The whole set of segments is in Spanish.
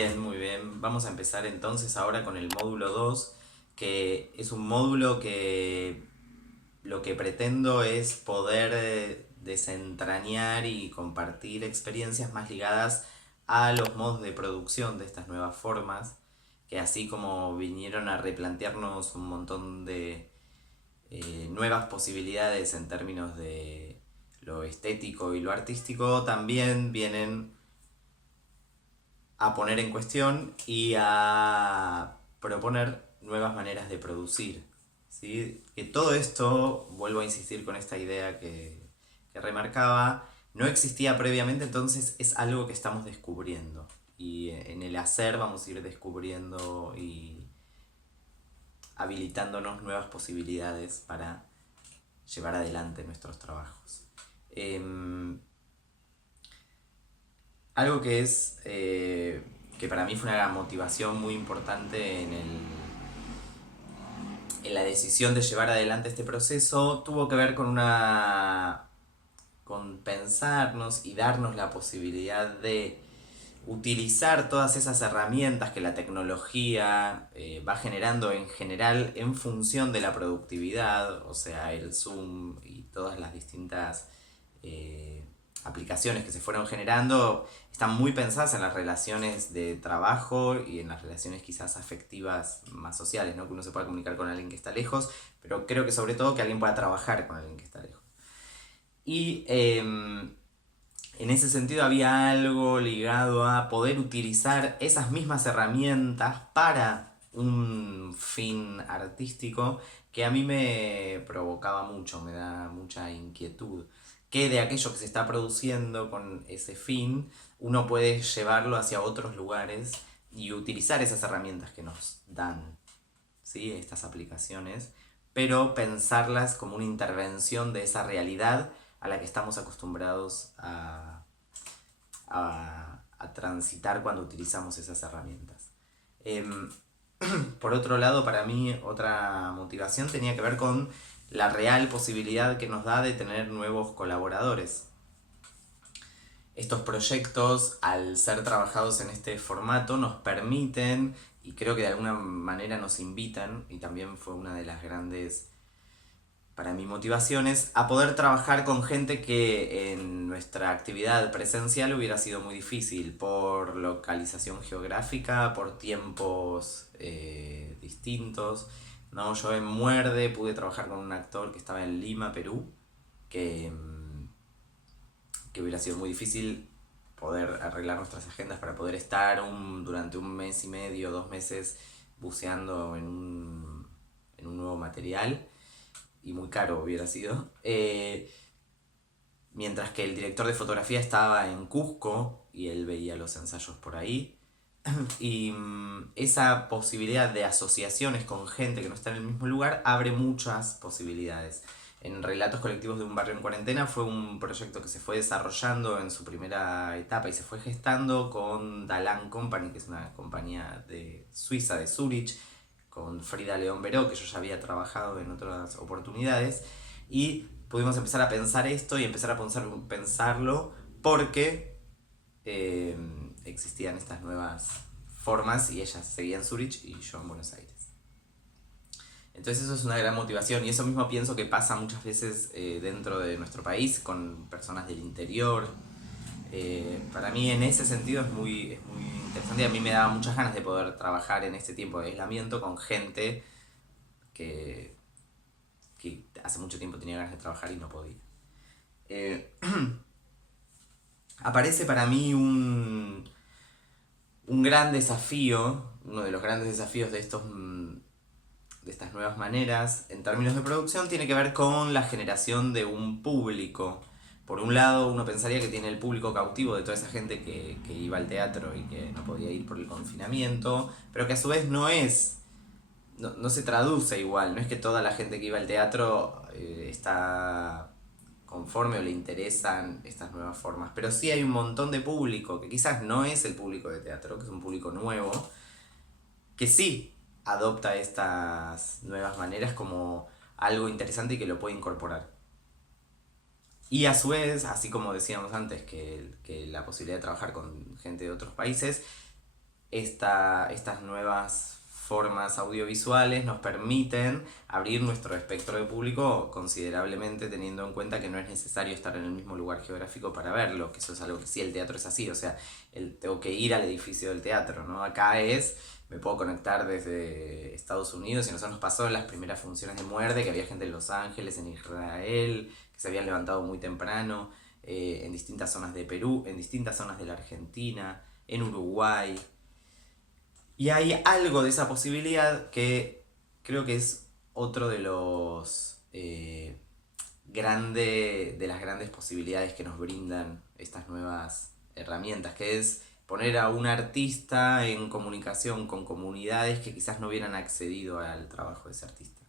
Bien, muy bien. Vamos a empezar entonces ahora con el módulo 2, que es un módulo que lo que pretendo es poder desentrañar y compartir experiencias más ligadas a los modos de producción de estas nuevas formas, que así como vinieron a replantearnos un montón de nuevas posibilidades en términos de lo estético y lo artístico, también vienen a poner en cuestión y a proponer nuevas maneras de producir. ¿Sí? Que todo esto, vuelvo a insistir con esta idea que remarcaba, no existía previamente, entonces es algo que estamos descubriendo. Y en el hacer vamos a ir descubriendo y habilitándonos nuevas posibilidades para llevar adelante nuestros trabajos. Algo que es que para mí fue una motivación muy importante en la decisión de llevar adelante este proceso tuvo que ver con pensarnos y darnos la posibilidad de utilizar todas esas herramientas que la tecnología va generando en general en función de la productividad, o sea, el Zoom y todas las distintas aplicaciones que se fueron generando están muy pensadas en las relaciones de trabajo y en las relaciones quizás afectivas más sociales, ¿no? Que uno se pueda comunicar con alguien que está lejos, pero creo que sobre todo que alguien pueda trabajar con alguien que está lejos. Y en ese sentido había algo ligado a poder utilizar esas mismas herramientas para un fin artístico que a mí me provocaba mucho, me da mucha inquietud. Que de aquello que se está produciendo con ese fin, uno puede llevarlo hacia otros lugares y utilizar esas herramientas que nos dan, ¿sí? Estas aplicaciones, pero pensarlas como una intervención de esa realidad a la que estamos acostumbrados a transitar cuando utilizamos esas herramientas. Por otro lado, para mí otra motivación tenía que ver con la real posibilidad que nos da de tener nuevos colaboradores. Estos proyectos, al ser trabajados en este formato, nos permiten, y creo que de alguna manera nos invitan, y también fue una de las grandes, para mí, motivaciones, a poder trabajar con gente que en nuestra actividad presencial hubiera sido muy difícil por localización geográfica, por tiempos distintos. No, yo en Muerde pude trabajar con un actor que estaba en Lima, Perú, que, que hubiera sido muy difícil poder arreglar nuestras agendas para poder estar durante un mes y medio, 2 meses, buceando en un nuevo material, y muy caro hubiera sido. Mientras que el director de fotografía estaba en Cusco y él veía los ensayos por ahí. Y esa posibilidad de asociaciones con gente que no está en el mismo lugar abre muchas posibilidades. En Relatos Colectivos de un Barrio en Cuarentena fue un proyecto que se fue desarrollando en su primera etapa y se fue gestando con Dalan Company, que es una compañía de Suiza, de Zurich, con Frida León Beró, que yo ya había trabajado en otras oportunidades, y pudimos empezar a pensar esto y empezar a pensarlo porque eh, existían estas nuevas formas y ella seguía en Zurich y yo en Buenos Aires. Entonces eso es una gran motivación y eso mismo pienso que pasa muchas veces dentro de nuestro país con personas del interior. Para mí en ese sentido es muy interesante y a mí me daba muchas ganas de poder trabajar en este tiempo de aislamiento con gente que, que hace mucho tiempo tenía ganas de trabajar y no podía. Eh, Aparece para mí un gran desafío, uno de los grandes desafíos de estas nuevas maneras en términos de producción tiene que ver con la generación de un público. Por un lado, uno pensaría que tiene el público cautivo de toda esa gente que iba al teatro y que no podía ir por el confinamiento, pero que a su vez no se traduce igual, no es que toda la gente que iba al teatro está conforme o le interesan estas nuevas formas, pero sí hay un montón de público que quizás no es el público de teatro, que es un público nuevo, que sí adopta estas nuevas maneras como algo interesante y que lo puede incorporar. Y a su vez, así como decíamos antes, que la posibilidad de trabajar con gente de otros países, estas nuevas formas audiovisuales nos permiten abrir nuestro espectro de público considerablemente, teniendo en cuenta que no es necesario estar en el mismo lugar geográfico para verlo, que eso es algo que sí, el teatro es así, o sea, tengo que ir al edificio del teatro, ¿no? Acá me puedo conectar desde Estados Unidos, y nosotros nos pasó en las primeras funciones de Muerde, que había gente en Los Ángeles, en Israel, que se habían levantado muy temprano, en distintas zonas de Perú, en distintas zonas de la Argentina, en Uruguay. Y hay algo de esa posibilidad que creo que es otro de los de las grandes posibilidades que nos brindan estas nuevas herramientas, que es poner a un artista en comunicación con comunidades que quizás no hubieran accedido al trabajo de ese artista.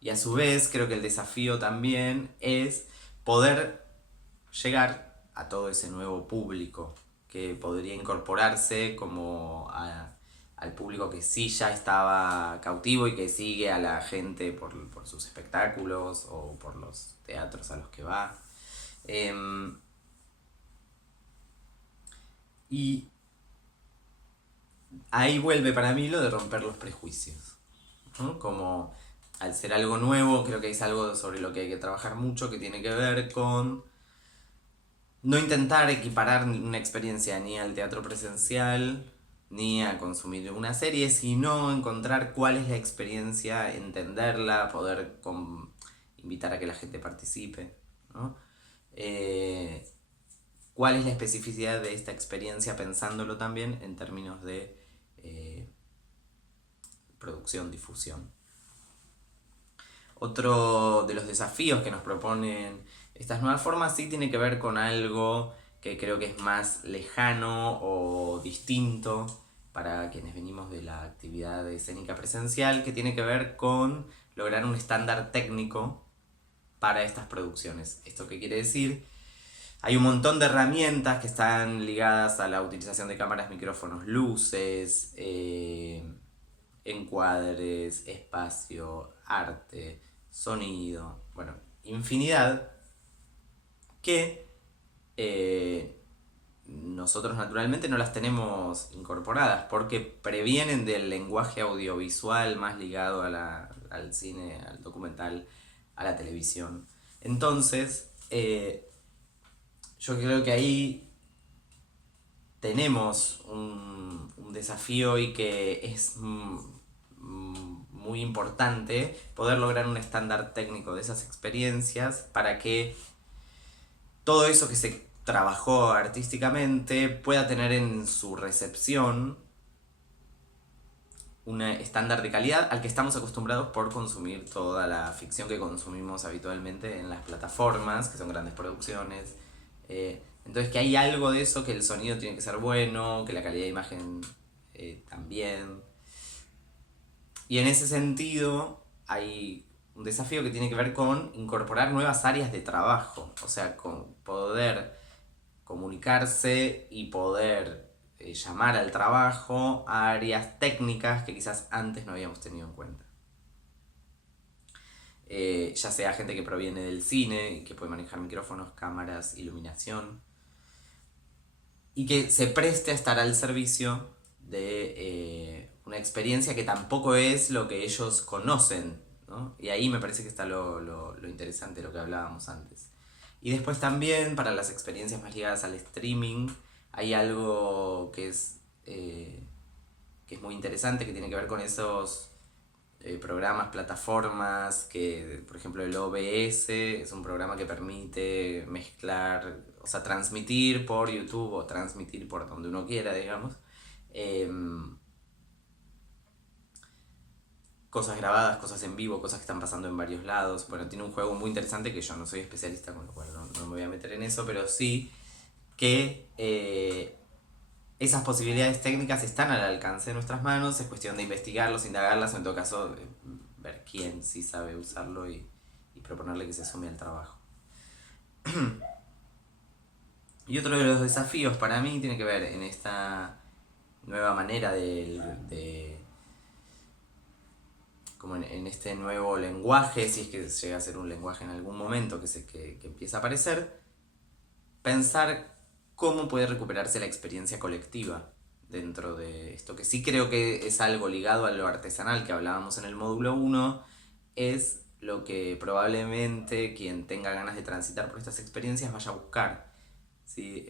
Y a su vez creo que el desafío también es poder llegar a todo ese nuevo público que podría incorporarse como al público que sí ya estaba cautivo y que sigue a la gente por sus espectáculos o por los teatros a los que va. Y ahí vuelve para mí lo de romper los prejuicios, ¿no? Como al ser algo nuevo, creo que es algo sobre lo que hay que trabajar mucho, que tiene que ver con no intentar equiparar una experiencia ni al teatro presencial ni a consumir una serie, sino encontrar cuál es la experiencia, entenderla, poder invitar a que la gente participe, ¿no? ¿Cuál es la especificidad de esta experiencia, pensándolo también en términos de producción, difusión? Otro de los desafíos que nos proponen estas nuevas formas sí tiene que ver con algo que creo que es más lejano o distinto para quienes venimos de la actividad escénica presencial, que tiene que ver con lograr un estándar técnico para estas producciones. ¿Esto qué quiere decir? Hay un montón de herramientas que están ligadas a la utilización de cámaras, micrófonos, luces, encuadres, espacio, arte, sonido, bueno, infinidad que nosotros naturalmente no las tenemos incorporadas porque previenen del lenguaje audiovisual más ligado al cine, al documental, a la televisión. Entonces, yo creo que ahí tenemos un desafío y que es muy importante poder lograr un estándar técnico de esas experiencias para que todo eso que se trabajó artísticamente pueda tener en su recepción un estándar de calidad al que estamos acostumbrados por consumir toda la ficción que consumimos habitualmente en las plataformas, que son grandes producciones. Entonces que hay algo de eso, que el sonido tiene que ser bueno, que la calidad de imagen también. Y en ese sentido hay un desafío que tiene que ver con incorporar nuevas áreas de trabajo, o sea, con poder comunicarse y poder llamar al trabajo a áreas técnicas que quizás antes no habíamos tenido en cuenta. Ya sea gente que proviene del cine y que puede manejar micrófonos, cámaras, iluminación, y que se preste a estar al servicio de una experiencia que tampoco es lo que ellos conocen, ¿no? Y ahí me parece que está lo interesante, lo que hablábamos antes. Y después también, para las experiencias más ligadas al streaming, hay algo que es muy interesante, que tiene que ver con esos programas, plataformas, que por ejemplo el OBS es un programa que permite mezclar, o sea, transmitir por YouTube o transmitir por donde uno quiera, digamos, cosas grabadas, cosas en vivo, cosas que están pasando en varios lados. Bueno, tiene un juego muy interesante que yo no soy especialista, con lo cual no me voy a meter en eso, pero sí que esas posibilidades técnicas están al alcance de nuestras manos. Es cuestión de investigarlos, indagarlas, o en todo caso ver quién sí sabe usarlo y proponerle que se sume al trabajo. Y otro de los desafíos para mí tiene que ver en esta nueva manera como en este nuevo lenguaje, si es que llega a ser un lenguaje en algún momento que empieza a aparecer, pensar cómo puede recuperarse la experiencia colectiva dentro de esto, que sí creo que es algo ligado a lo artesanal que hablábamos en el módulo 1, es lo que probablemente quien tenga ganas de transitar por estas experiencias vaya a buscar. ¿Sí?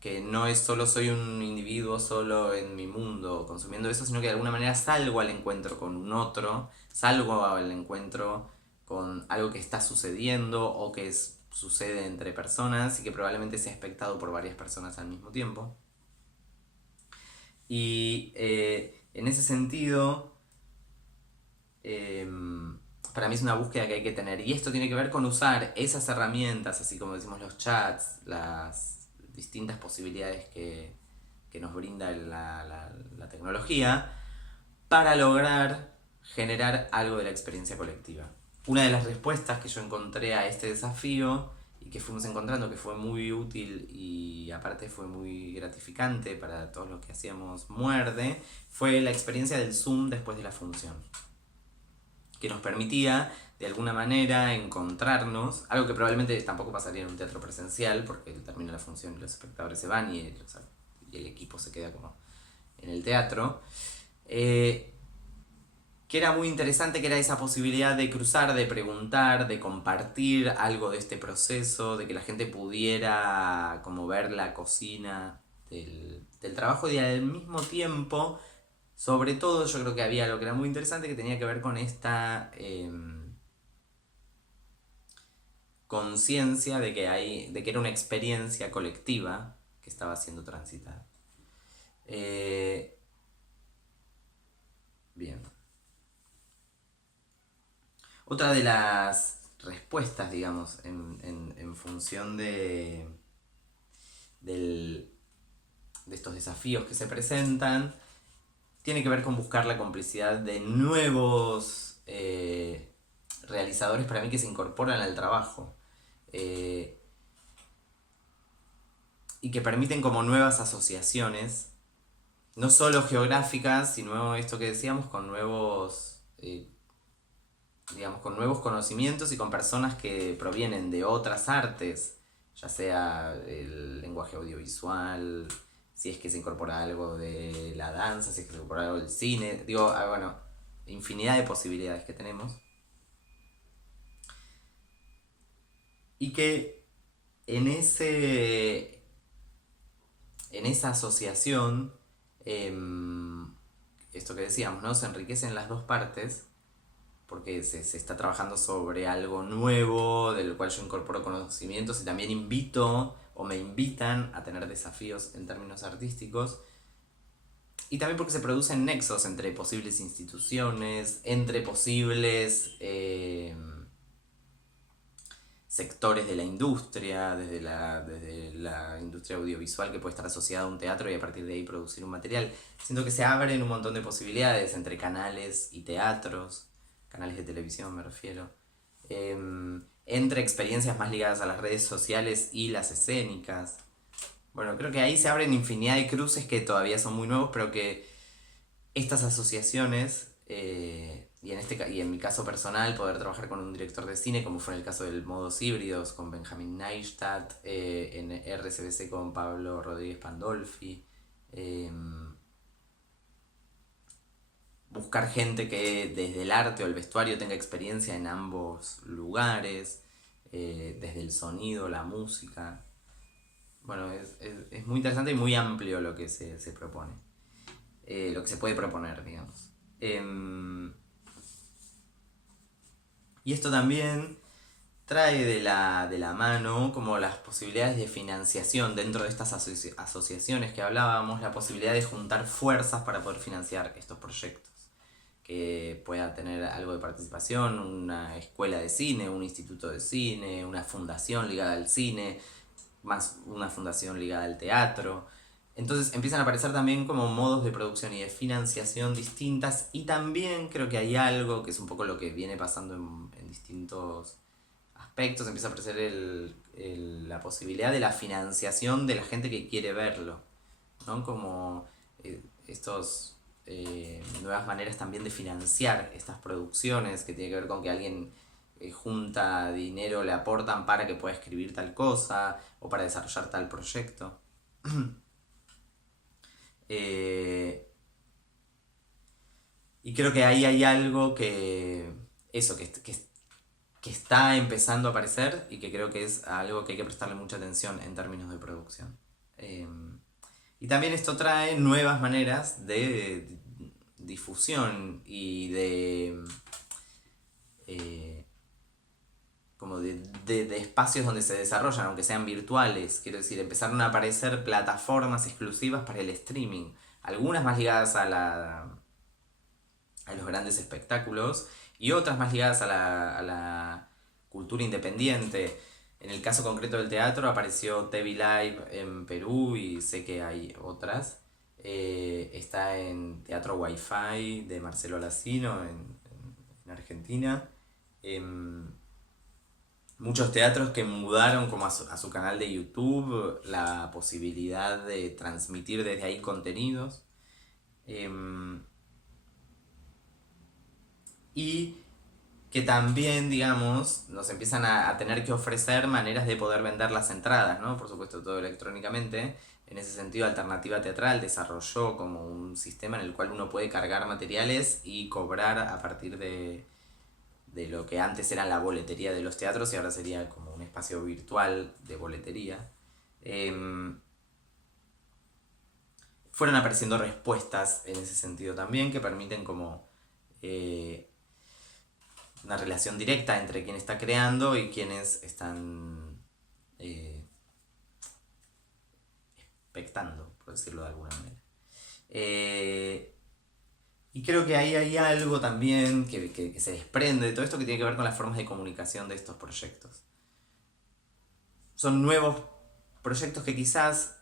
Que no es solo soy un individuo solo en mi mundo consumiendo eso, sino que de alguna manera salgo al encuentro con un otro, salgo al encuentro con algo que está sucediendo o que sucede entre personas y que probablemente sea expectado por varias personas al mismo tiempo. Y en ese sentido, para mí es una búsqueda que hay que tener. Y esto tiene que ver con usar esas herramientas, así como decimos los chats, las distintas posibilidades que nos brinda la tecnología, para lograr generar algo de la experiencia colectiva. Una de las respuestas que yo encontré a este desafío y que fuimos encontrando que fue muy útil y aparte fue muy gratificante para todos los que hacíamos Muerde, fue la experiencia del Zoom después de la función, que nos permitía de alguna manera encontrarnos, algo que probablemente tampoco pasaría en un teatro presencial, porque termina la función y los espectadores se van y el equipo se queda como en el teatro, que era muy interesante, que era esa posibilidad de cruzar, de preguntar, de compartir algo de este proceso, de que la gente pudiera como ver la cocina del trabajo y al mismo tiempo, sobre todo yo creo que había algo que era muy interesante que tenía que ver con esta conciencia de que era una experiencia colectiva que estaba siendo transitada. Bien. Otra de las respuestas, digamos, en función de estos desafíos que se presentan, tiene que ver con buscar la complicidad de nuevos realizadores para mí que se incorporan al trabajo y que permiten como nuevas asociaciones, no solo geográficas, sino esto que decíamos, con nuevos digamos, con nuevos conocimientos y con personas que provienen de otras artes, ya sea el lenguaje audiovisual, si es que se incorpora algo de la danza, si es que se incorpora algo del cine, digo, bueno, infinidad de posibilidades que tenemos. Y que en esa asociación, esto que decíamos, ¿no? Se enriquecen las dos partes porque se está trabajando sobre algo nuevo, del cual yo incorporo conocimientos y también invito o me invitan a tener desafíos en términos artísticos. Y también porque se producen nexos entre posibles instituciones, entre posibles sectores de la industria, desde la industria audiovisual que puede estar asociada a un teatro y a partir de ahí producir un material. Siento que se abren un montón de posibilidades entre canales y teatros, canales de televisión me refiero, entre experiencias más ligadas a las redes sociales y las escénicas. Bueno, creo que ahí se abren infinidad de cruces que todavía son muy nuevos, pero que estas asociaciones, y en mi caso personal, poder trabajar con un director de cine, como fue en el caso del Modos Híbridos, con Benjamín Neistat, en RCBC con Pablo Rodríguez Pandolfi, buscar gente que desde el arte o el vestuario tenga experiencia en ambos lugares, desde el sonido, la música. Bueno, es muy interesante y muy amplio lo que se propone. Lo que se puede proponer, digamos. Y esto también trae de la mano como las posibilidades de financiación dentro de estas asociaciones que hablábamos, la posibilidad de juntar fuerzas para poder financiar estos proyectos. Que pueda tener algo de participación, una escuela de cine, un instituto de cine, una fundación ligada al cine, más una fundación ligada al teatro. Entonces empiezan a aparecer también como modos de producción y de financiación distintas y también creo que hay algo que es un poco lo que viene pasando en distintos aspectos, empieza a aparecer la posibilidad de la financiación de la gente que quiere verlo, ¿no? Como estos nuevas maneras también de financiar estas producciones que tiene que ver con que alguien junta dinero, le aportan para que pueda escribir tal cosa o para desarrollar tal proyecto. Eh, y creo que ahí hay algo eso, que está empezando a aparecer y que creo que es algo que hay que prestarle mucha atención en términos de producción. Eh, y también esto trae nuevas maneras de difusión y de como de espacios donde se desarrollan, aunque sean virtuales. Quiero decir, empezaron a aparecer plataformas exclusivas para el streaming, algunas más ligadas a los grandes espectáculos y otras más ligadas a la cultura independiente. En el caso concreto del teatro apareció TV Live en Perú y sé que hay otras. Está en Teatro Wi-Fi de Marcelo Alacino en Argentina. Muchos teatros que mudaron como a su canal de YouTube la posibilidad de transmitir desde ahí contenidos. Y que también, digamos, nos empiezan a tener que ofrecer maneras de poder vender las entradas, ¿no? Por supuesto, todo electrónicamente. En ese sentido, Alternativa Teatral desarrolló como un sistema en el cual uno puede cargar materiales y cobrar a partir de lo que antes era la boletería de los teatros y ahora sería como un espacio virtual de boletería. Fueron apareciendo respuestas en ese sentido también que permiten como una relación directa entre quien está creando y quienes están expectando, por decirlo de alguna manera. Y creo que ahí hay algo también que se desprende de todo esto que tiene que ver con las formas de comunicación de estos proyectos. Son nuevos proyectos que quizás,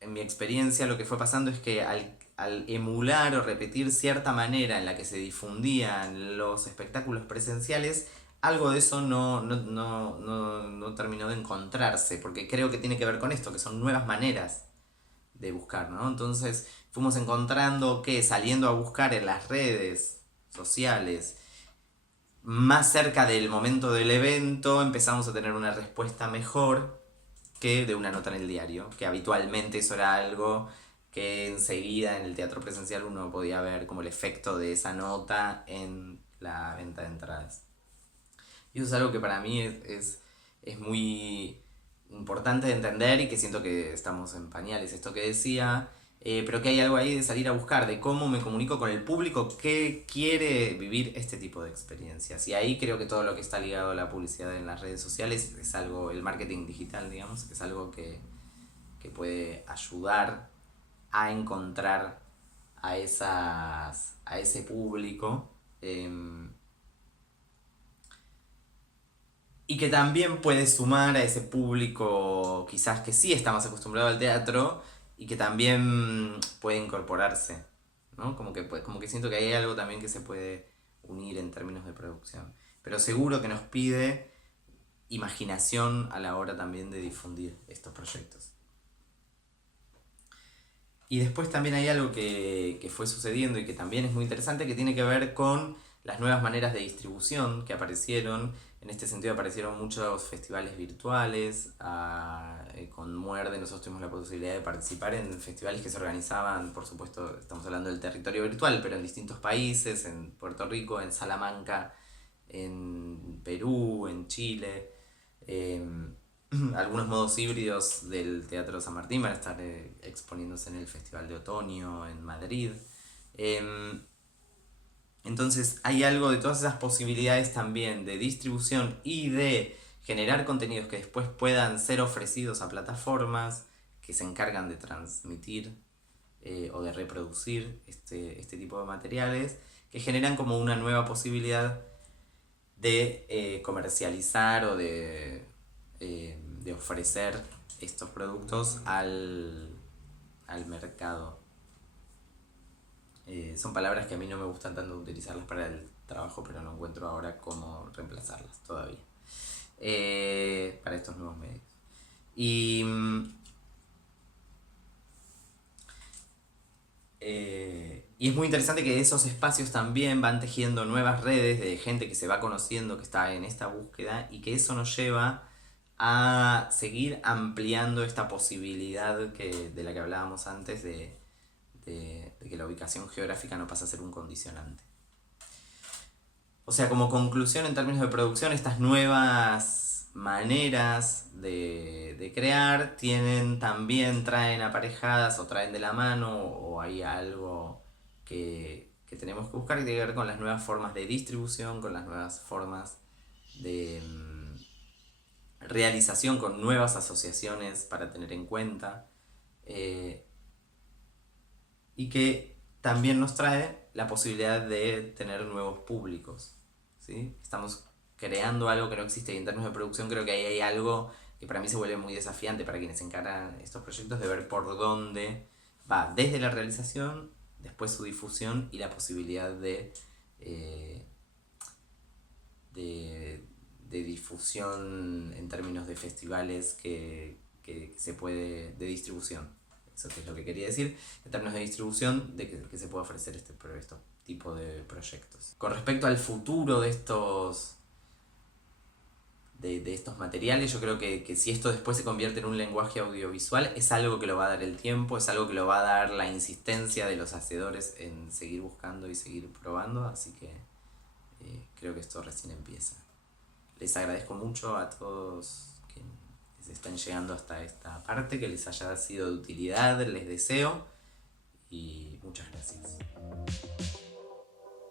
en mi experiencia, lo que fue pasando es que al emular o repetir cierta manera en la que se difundían los espectáculos presenciales, algo de eso no terminó de encontrarse, porque creo que tiene que ver con esto, que son nuevas maneras de buscar, ¿no? Entonces fuimos encontrando que saliendo a buscar en las redes sociales, más cerca del momento del evento, empezamos a tener una respuesta mejor que de una nota en el diario, que habitualmente eso era algo que enseguida en el teatro presencial uno podía ver como el efecto de esa nota en la venta de entradas. Y eso es algo que para mí es muy importante de entender y que siento que estamos en pañales, esto que decía, pero que hay algo ahí de salir a buscar, de cómo me comunico con el público que quiere vivir este tipo de experiencias. Y ahí creo que todo lo que está ligado a la publicidad en las redes sociales es algo, el marketing digital, digamos, es algo que puede ayudar a encontrar a ese público. Y que también puede sumar a ese público quizás que sí está más acostumbrado al teatro y que también puede incorporarse, ¿no? Como que siento que hay algo también que se puede unir en términos de producción. Pero seguro que nos pide imaginación a la hora también de difundir estos proyectos. Y después también hay algo que fue sucediendo y que también es muy interesante, que tiene que ver con las nuevas maneras de distribución que aparecieron. En este sentido aparecieron muchos festivales virtuales. Con Muerde nosotros tuvimos la posibilidad de participar en festivales que se organizaban, por supuesto, estamos hablando del territorio virtual, pero en distintos países, en Puerto Rico, en Salamanca, en Perú, en Chile. Algunos modos híbridos del Teatro San Martín van a estar exponiéndose en el Festival de Otoño en Madrid. Entonces hay algo de todas esas posibilidades también de distribución y de generar contenidos que después puedan ser ofrecidos a plataformas que se encargan de transmitir o de reproducir este tipo de materiales, que generan como una nueva posibilidad de comercializar o de ofrecer estos productos al mercado. Son palabras que a mí no me gustan tanto utilizarlas para el trabajo, pero no encuentro ahora cómo reemplazarlas todavía para estos nuevos medios. Y es muy interesante que esos espacios también van tejiendo nuevas redes de gente que se va conociendo, que está en esta búsqueda, y que eso nos lleva a seguir ampliando esta posibilidad de la que hablábamos antes de que la ubicación geográfica no pasa a ser un condicionante. O sea, como conclusión en términos de producción, estas nuevas maneras de crear también traen aparejadas o traen de la mano o hay algo que tenemos que buscar, que tiene que ver con las nuevas formas de distribución, con las nuevas formas de realización, con nuevas asociaciones para tener en cuenta, eh, y que también nos trae la posibilidad de tener nuevos públicos, ¿sí? Estamos creando algo que no existe y en términos de producción creo que ahí hay algo que para mí se vuelve muy desafiante para quienes encaran estos proyectos, de ver por dónde va desde la realización, después su difusión y la posibilidad eh, de, de difusión en términos de festivales que se puede, de distribución. Eso que es lo que quería decir, en términos de distribución, de que se puede ofrecer este tipo de proyectos. Con respecto al futuro de estos materiales, yo creo que si esto después se convierte en un lenguaje audiovisual, es algo que lo va a dar el tiempo, es algo que lo va a dar la insistencia de los hacedores en seguir buscando y seguir probando, así que creo que esto recién empieza. Les agradezco mucho a todos que se están llegando hasta esta parte, que les haya sido de utilidad, les deseo y muchas gracias.